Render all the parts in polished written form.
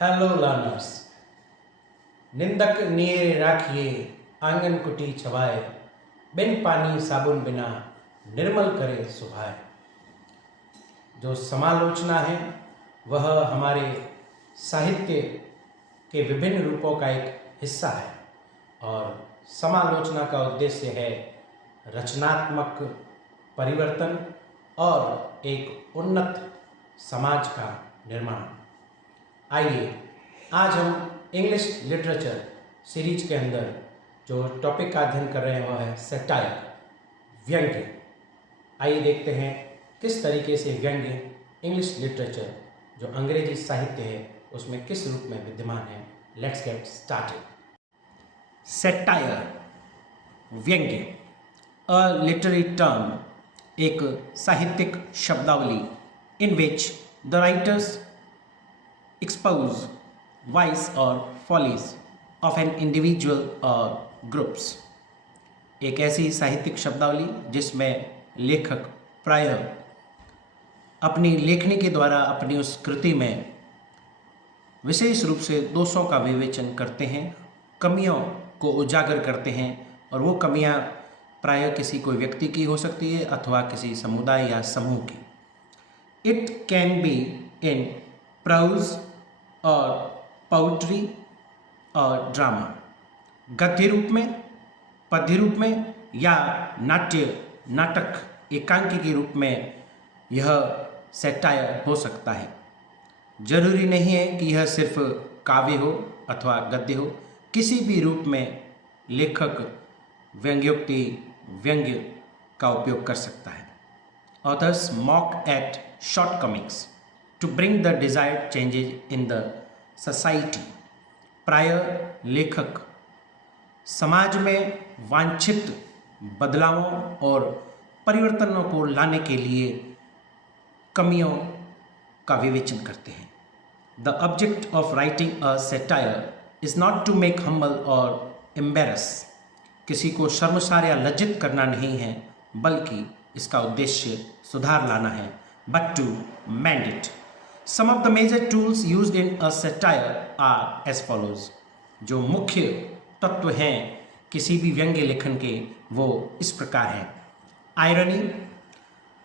Hello learners. निंदक निये राखिए आंगन कुटी छवाए, बिन पानी साबुन बिना निर्मल करे सुभाए। जो समालोचना है वह हमारे साहित्य के विभिन्न रूपों का एक हिस्सा है और समालोचना का उद्देश्य है रचनात्मक परिवर्तन और एक उन्नत समाज का निर्माण। आइए आज हम इंग्लिश लिटरेचर सीरीज के अंदर जो टॉपिक का अध्ययन कर रहे हैं वह है सैटायर, व्यंग्य। आइए देखते हैं किस तरीके से व्यंग्य इंग्लिश लिटरेचर जो अंग्रेजी साहित्य है उसमें किस रूप में विद्यमान है। Let's get started. सैटायर, व्यंग्य, अ लिटरेरी टर्म, एक साहित्यिक शब्दावली in which the writers expose vice or follies of an individual or groups। एक ऐसी साहित्यिक शब्दावली जिसमें लेखक प्रायः अपनी लेखनी के द्वारा अपनी उस कृति में विशेष रूप से दोषों का विवेचन करते हैं, कमियों को उजागर करते हैं और वो कमियां प्रायः किसी कोई व्यक्ति की हो सकती है अथवा किसी समुदाय या समूह की। It can be in prose और पोइट्री और ड्रामा, गद्य रूप में, पद्य रूप में या नाटक एकांकी के रूप में यह सैटायर हो सकता है। जरूरी नहीं है कि यह सिर्फ काव्य हो अथवा गद्य हो, किसी भी रूप में लेखक व्यंग्योक्ति व्यंग्य का उपयोग कर सकता है। Authors mock at shortcomings to bring the desired changes in the society। प्रायः लेखक समाज में वांछित बदलावों और परिवर्तनों को लाने के लिए कमियों का विवेचन करते हैं। The object of writing a satire is not to make humble or embarrass। किसी को शर्मसार या लज्जित करना नहीं है, बल्कि इसका उद्देश्य सुधार लाना है, but to mend it। Some of the major tools used in a satire are as follows। जो मुख्य तत्व हैं किसी भी व्यंग्य लेखन के वो इस प्रकार हैं। आयरनी,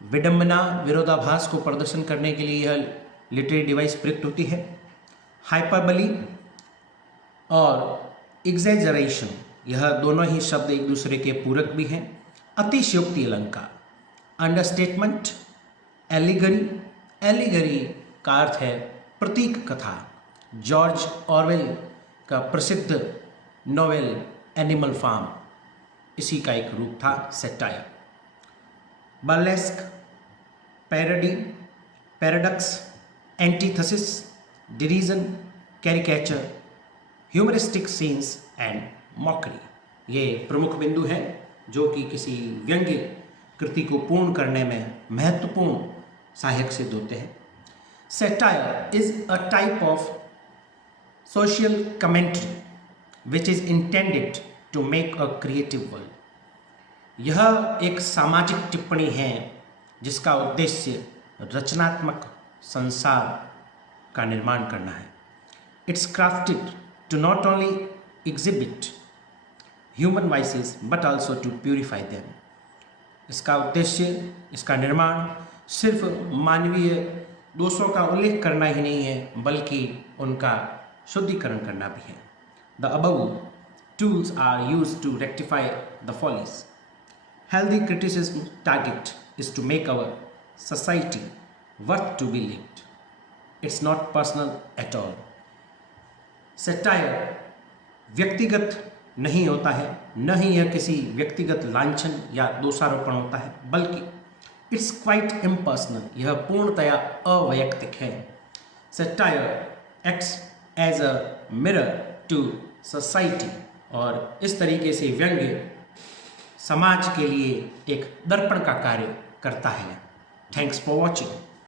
विडंबना, विरोधाभास को प्रदर्शन करने के लिए यह लिटरेरी डिवाइस प्रयुक्त होती है। हाइपरबली और एग्जैजरेशन, यह दोनों ही शब्द एक दूसरे के पूरक भी हैं। अतिशयोक्ति अलंकार, अंडरस्टेटमेंट, एलिगरी का अर्थ है प्रतीक कथा। जॉर्ज ऑरवेल का प्रसिद्ध नोवेल एनिमल फार्म इसी का एक रूप था satire. Burlesque, parody, paradox, antithesis, derision, caricature, humoristic scenes and mockery, ये प्रमुख बिंदु हैं जो कि किसी व्यंग्य कृति को पूर्ण करने में महत्वपूर्ण सहायक सिद्ध होते हैं। Satire is a type of social commentary which is intended to make a creative world। यह एक सामाजिक टिप्पणी है जिसका उद्देश्य रचनात्मक संसार का निर्माण करना है। It's crafted to not only exhibit human vices but also to purify them। इसका उद्देश्य, इसका निर्माण सिर्फ मानवीय दोषों का उल्लेख करना ही नहीं है बल्कि उनका शुद्धिकरण करना भी है। The above tools are used to rectify the follies। Healthy criticism target is to make our society worth to be lived। It's not personal at all। Satire व्यक्तिगत नहीं होता है, न ही यह किसी व्यक्तिगत लांछन या दोषारोपण होता है, बल्कि इट्स क्वाइट इम्पर्सनल, यह पूर्णतया अवैयक्तिक है। Satire acts as a mirror to society, और इस तरीके से व्यंग्य समाज के लिए एक दर्पण का कार्य करता है। Thanks for watching.